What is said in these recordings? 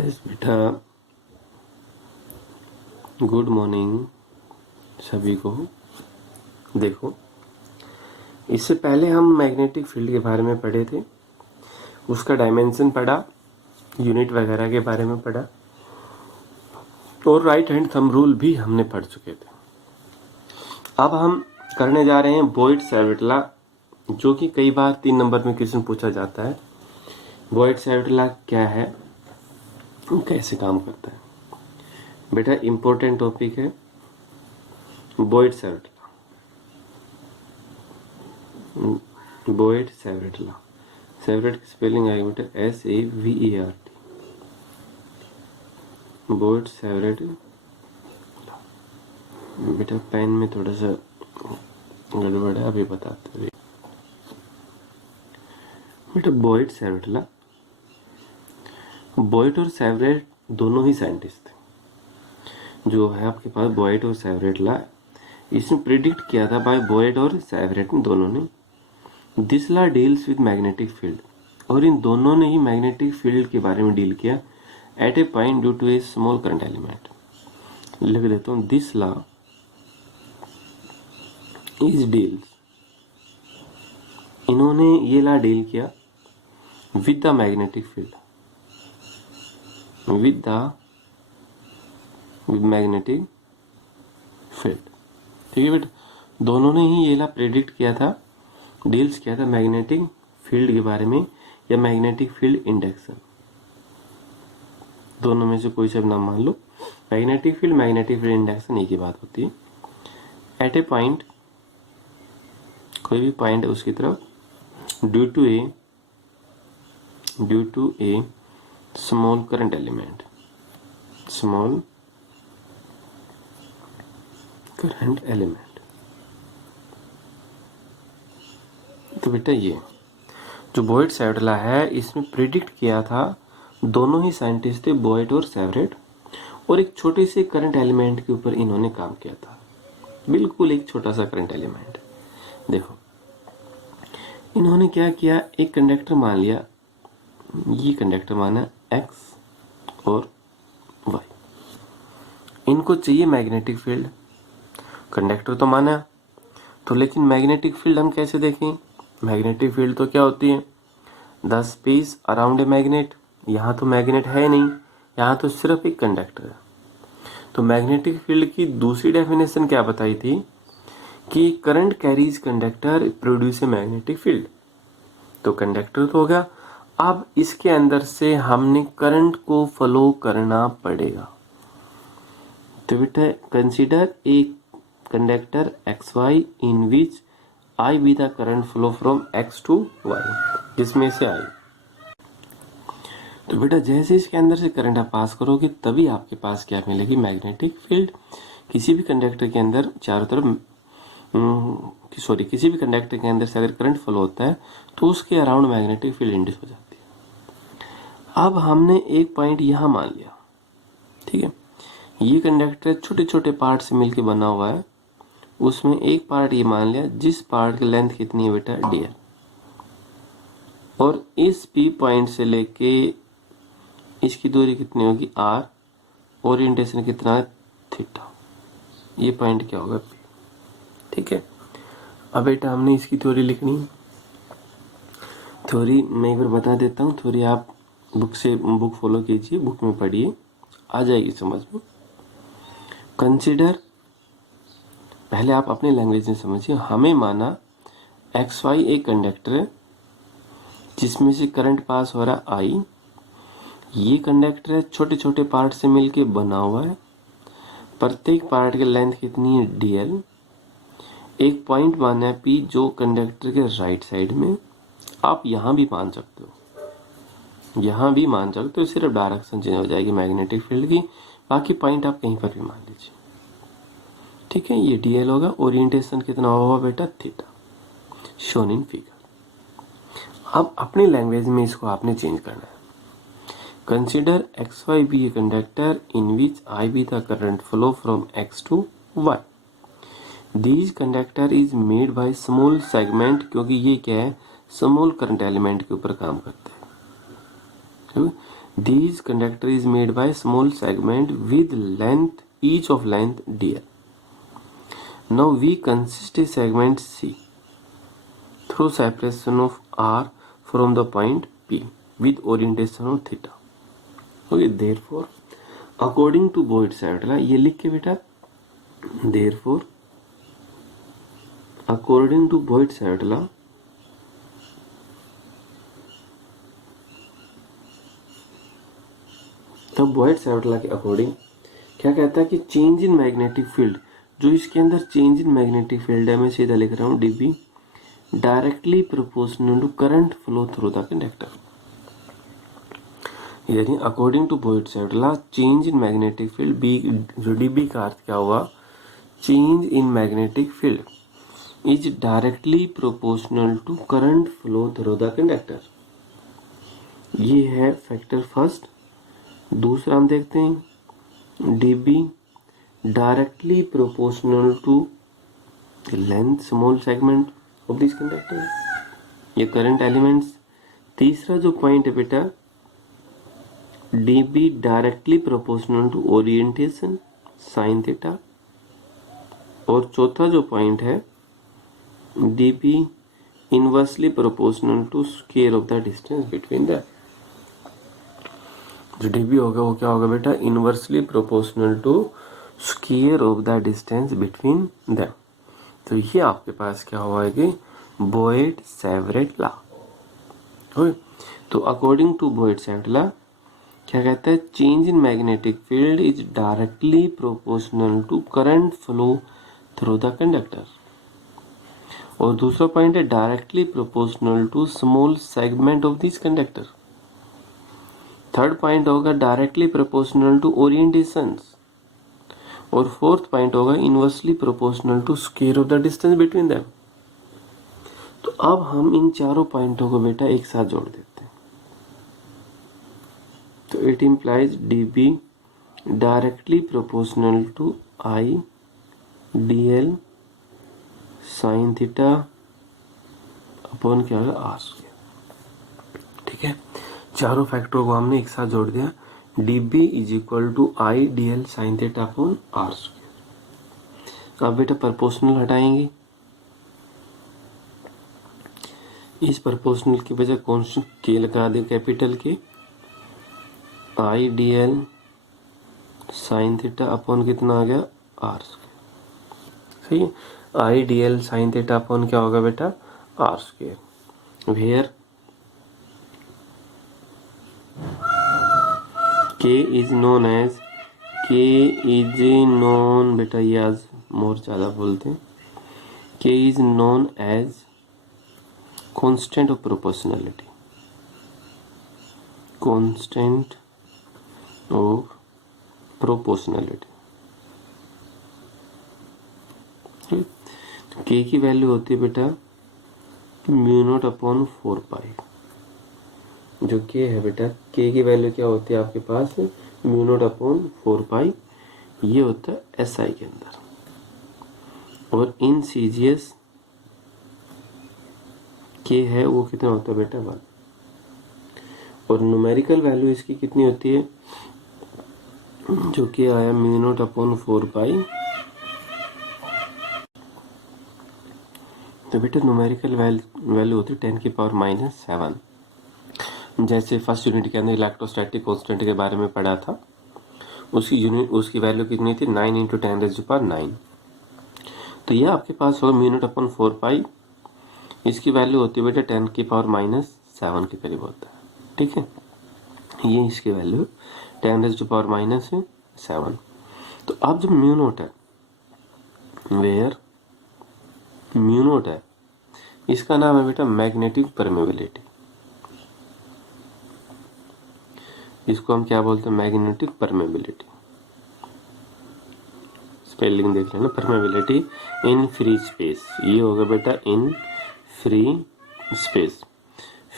Yes बेटा, good morning सभी को। देखो, इससे पहले हम मैग्नेटिक फील्ड के बारे में पढ़े थे, उसका डायमेंशन पढ़ा, यूनिट वगैरह के बारे में पढ़ा और राइट हैंड थंब रूल भी हमने पढ़ चुके थे। अब हम करने जा रहे हैं बॉयड-सैवर्ट लॉ, जो कि कई बार 3 नंबर में क्वेश्चन पूछा जाता है। बॉयड-सैवर्ट लॉ क्या है, कैसे काम करता है? बेटा इंपॉर्टेंट टॉपिक है Boyd-Savart law. Boyd-Savart law, Savart की स्पेलिंग आएगी बेटा SAVERT। बॉयड-सैवर्ट बेटा पेन में थोड़ा सा गड़बड़ है, अभी बताते हैं बेटा। बॉयड-सैवर्ट लॉ, बॉयड और सैवर्ट दोनों ही साइंटिस्ट थे। जो है आपके पास बॉयड और सैवर्ट लॉ, इसमें प्रिडिक्ट किया था बाय बॉयड और सैवर्ट दोनों ने। This law deals with magnetic field, और इन दोनों ने ही मैग्नेटिक फील्ड के बारे में डील किया at a point due to a small current element. लिख देता हूं, दिस लॉ इज डील्स, इन्होंने ये लॉ डील किया with the magnetic field, with magnetic field. ठीक है बेटा, दोनों ने ही ये लॉ प्रेडिक्ट किया था, डील्स किया था मैग्नेटिक फील्ड के बारे में, या मैग्नेटिक फील्ड इंडक्शन, दोनों में से कोई सा नाम मान लो। मैग्नेटिक फील्ड इंडक्शन एक ही बात होती है। एट ए पॉइंट, कोई भी पॉइंट है उसकी तरफ, due to a small current element, small current element. तो बेटा ये जो बॉयड-सैवर्ट लॉ है, इसमें प्रिडिक्ट किया था, दोनों ही साइंटिस्ट थे बॉयड और सैवर्ट, और एक छोटे से करंट एलिमेंट के ऊपर इन्होंने काम किया था, बिल्कुल एक छोटा सा करंट एलिमेंट। देखो इन्होंने क्या किया, एक कंडक्टर मान लिया, ये कंडक्टर माना X और Y, इनको चाहिए मैग्नेटिक फील्ड। कंडक्टर तो माना, तो लेकिन मैग्नेटिक फील्ड हम कैसे देखें? मैग्नेटिक फील्ड तो क्या होती है, the space around a magnet. यहाँ तो मैग्नेट है नहीं, यहाँ तो सिर्फ एक कंडक्टर है। तो मैग्नेटिक फील्ड की दूसरी डेफिनेशन क्या बताई थी कि current carries conductor produce a magnetic field. तो कंडक्टर तो हो गया, अब इसके अंदर से हमने करंट को फ्लो करना पड़ेगा। तो बेटा consider a conductor XY in which I be the current flow from X to Y, जिसमें से I। तो बेटा जैसे इसके अंदर से करंट आप पास करोगे, तभी आपके पास क्या मिलेगी, मैग्नेटिक फील्ड। किसी भी कंडक्टर के अंदर चारों तरफ किसी भी कंडक्टर के अंदर से अगर करंट फ्लो होता है, तो उसके अराउंड मैग्नेटिक फील्ड इंड्यूस हो जाती है। अब हमने एक पॉइंट यहाँ मान लिया, ठीक है, ये कंडक्टर छोटे छोटे पार्ट से मिलकर बना हुआ है, उसमें एक पार्ट ये मान लिया जिस पार्ट की लेंथ कितनी है बेटा dl, और इस P पॉइंट से लेके इसकी दूरी कितनी होगी r, ओरिएंटेशन कितना है थीटा, ये पॉइंट क्या होगा P। ठीक है, अब बेटा हमने इसकी थ्योरी लिखनी है। थ्योरी मैं एक बार बता देता हूँ, थ्योरी आप बुक फॉलो कीजिए, बुक में पढ़िए, आ जाएगी समझ में। कंसीडर, पहले आप अपने लैंग्वेज में समझिए, हमें माना XY एक कंडक्टर है जिसमें से करंट पास हो रहा I। ये कंडक्टर है छोटे छोटे पार्ट से मिलके बना हुआ है, प्रत्येक पार्ट की लेंथ कितनी है dl। एक पॉइंट माना है P जो कंडक्टर के राइट साइड में, आप यहाँ भी मान सकते हो, यहाँ भी मान सकते हो, सिर्फ डायरेक्शन चेंज हो जाएगी मैग्नेटिक फील्ड की, बाकी पॉइंट आप कहीं पर भी मान लीजिए। ठीक है, ये dl होगा, ओरिएंटेशन कितना होगा बेटा थीटा, शोन इन फिगर। अब अपनी लैंग्वेज में इसको आपने चेंज करना है। Consider XY be a conductor in which I be the current flow from X to Y। These conductor is made by small segment, क्योंकि ये क्या है, स्मॉल करंट एलिमेंट के ऊपर काम करते हैं। These conductor is made by small segment with length each of length dl. Now we consist a segment C through separation of R from the point P with orientation of theta. Okay, therefore according to Boyd-Savitla, ये लिख के बेटा, therefore according to Boyd-Savitla, तब Boyd-Savitla के according क्या कहता है कि चेंज इन मैग्नेटिक फील्ड, जो इसके अंदर चेंज इन मैग्नेटिक फील्ड है, मैं सीधा लिख रहा हूँ dB directly proportional to current flow through the conductor. यानी according to Boyd-Savitla change in magnetic field B, जो dB का अर्थ क्या हुआ, change in magnetic field is directly proportional to current flow through the conductor. ये है factor first. दूसरा हम देखते हैं dB directly proportional to length small segment of this conductor, ये करंट एलिमेंट्स. तीसरा जो पॉइंट है बेटा dB directly proportional to orientation sine theta. और चौथा जो पॉइंट है dB inversely proportional to square of the distance between the, जो dB होगा वो क्या होगा बेटा, inversely proportional to square of the distance between them. तो ये आपके पास क्या हुआ है कि Boyd-Savart लॉ. तो अकॉर्डिंग टू Boyd-Savart क्या कहता है, change in magnetic field is directly proportional to current flow through the conductor. और दूसरा पॉइंट है directly proportional to small segment of this conductor. Third point होगा डायरेक्टली प्रोपोर्शनल टू ओरिएंटेशंस. और fourth point होगा inversely proportional to square of the distance between them. तो अब हम इन चारों पॉइंटों को बेटा एक साथ जोड़ देते हैं. तो it implies dB directly proportional to I dl sine theta upon क्या होगा r स्क्वायर. ठीक है, चारों फैक्टरों को हमने एक साथ जोड़ दिया. dB is equal to I dl sine theta upon r square. अब बेटा प्रोपोर्शनल हटाएंगे, इस प्रोपोर्शनल की वजह कॉन्स्टेंट के लगा दे, capital K I dl sine theta upon कितना आ गया r स्क्वायर. सही है, I dl sine theta upon क्या होगा बेटा, r square. Where k is known as, k is known बेटा, ये आज मोर ज़्यादा बोलते हैं, k is known as constant of proportionality, constant of proportionality. k की वैल्यू होती है बेटा म्यू नॉट अपॉन 4 पाई. जो k है बेटा, k की वैल्यू क्या होती है आपके पास, म्यू नॉट अपॉन 4 पाई. ये होता है SI के अंदर. और इन CGS k है वो कितना होता है बेटा 1. और न्यूमेरिकल वैल्यू इसकी कितनी होती है, जो कि आया म्यू नॉट अपॉन 4 पाई. तो बेटा न्यूमेरिकल वैल्यू होती है 10 की पावर -7. जैसे फर्स्ट यूनिट के अंदर इलेक्ट्रोस्टैटिक कांस्टेंट के बारे में पढ़ा था, उसकी यूनिट, उसकी वैल्यू कितनी थी 9 × 10⁹. तो ये आपके पास होगा म्यू नॉट अपॉन 4 पाई. इसकी वैल्यू होती है बेटा 10 की पावर -7 के करीब होता है. ठीक है, ये इसकी वैल्यू 10⁻⁻7. तो अब जब म्यू नॉट है, वेयर म्यू नॉट है, इसका नाम है बेटा मैग्नेटिक परमेबिलिटी. इसको हम क्या बोलते हैं, मैग्नेटिक परमेबिलिटी. स्पेलिंग देख लेना, परमेबिलिटी इन फ्री स्पेस. ये होगा बेटा in free space.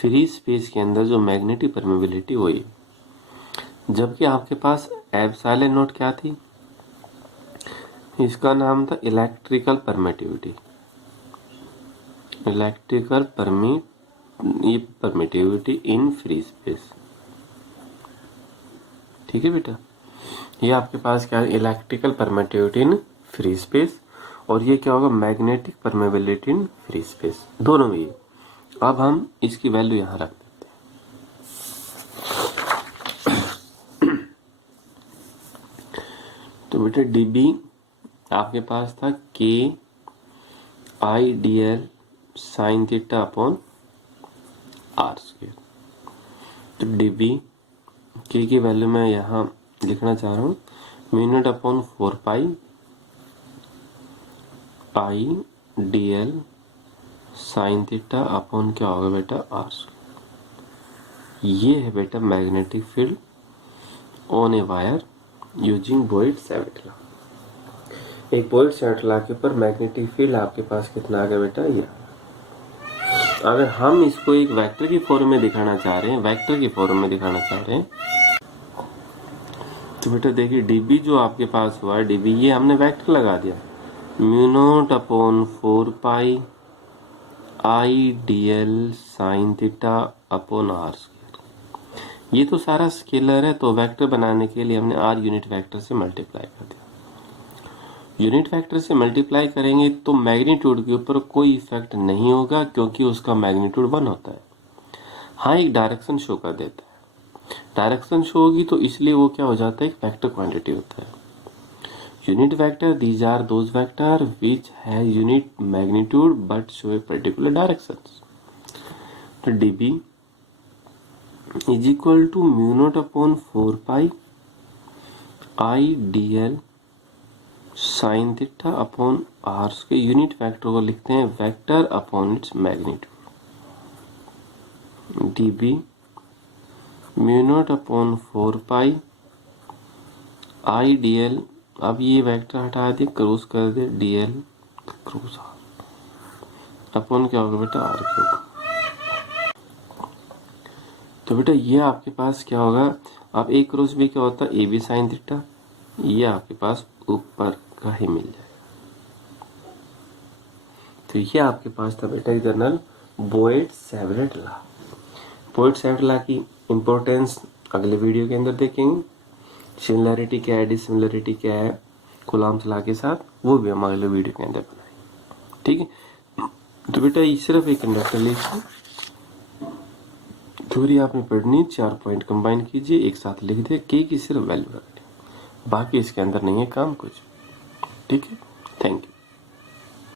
Free space के अंदर जो मैग्नेटिक परमेबिलिटी हुई, जबकि आपके पास एप्सिलॉन नॉट क्या थी, इसका नाम था electrical permittivity. Electrical permittivity in free space. ठीक है बेटा, ये आपके पास क्या है, electrical permittivity in free space, और ये क्या होगा, magnetic permeability in free space, दोनों में ये। अब हम इसकी वैल्यू यहां रख देते हैं। तो बेटा dB आपके पास था k I D L sine theta upon R square. तो dB k की वैल्यू मैं यहाँ लिखना चाह रहा हूँ mu naught upon 4 pi I D L sine theta upon क्या होगा बेटा, आर स्क्वायर। ये है बेटा magnetic field on a wire using Biot Savart law. एक बॉयड-सैविट लॉ के ऊपर मैग्नेटिक फील्ड आपके पास कितना आ गया बेटा, ये। अगर हम इसको एक वेक्टर की फॉर्म में दिखाना चाह रहे हैं, तो बेटा देखिए dB जो आपके पास हुआ है, dB ये हमने वेक्टर लगा दिया, mu naught upon 4 pi I D L sine theta upon R square. ये तो सारा स्केलर है, तो वेक्टर बनाने के लिए हमने आर यूनिट वेक्टर से मल्टीप्लाई कर दिया। यूनिट वेक्टर से मल्टीप्लाई करेंगे तो मैग्नीट्यूड के ऊपर कोई इफेक्ट नहीं होगा, क्योंकि उसका मैग्नीट्यूड 1 होता है। हाँ, एक डायरेक्शन शो कर देता है। डायरेक्शन शो होगी तो इसलिए वो क्या हो जाता है, एक वेक्टर क्वांटिटी होता है। Unit vector, these are those vector which has unit magnitude but show a particular direction. तो dB is equal to mu naught upon 4 pi I D L sine theta upon R के unit vector को लिखते हैं vector upon its magnitude. dB mu naught upon 4 pi I D L, अब ये vector हटा दे, cross कर दे, D L cross R upon क्या होगा बेटा, आर क्यूब। तो बेटा ये आपके पास क्या होगा, अब ए क्रॉस बी क्या होता है, ए बी साइन थीटा, ये आपके पास ऊपर का ही मिल जाएगा। तो ये आपके पास था बेटा इटरनल बॉयड-सैविट लॉ। बॉयड-सैविट लॉ की इंपॉर्टेंस अगले वीडियो के अंदर देखेंगे। सिमिलरिटी क्या है, डिसिमिलरिटी क्या है कूलॉम्स लॉ के साथ, वो भी हम अगले वीडियो के अंदर बनाएंगे। ठीक है, तो बेटा ये सिर्फ एक कंडक्टर लीजिए, थ्योरी आपने पढ़नी, 4 पॉइंट कंबाइन कीजिए, एक साथ लिख दे, के की सिर्फ वैल्यू रखनी, बाकी इसके अंदर नहीं है काम कुछ। ठीक है, थैंक यू।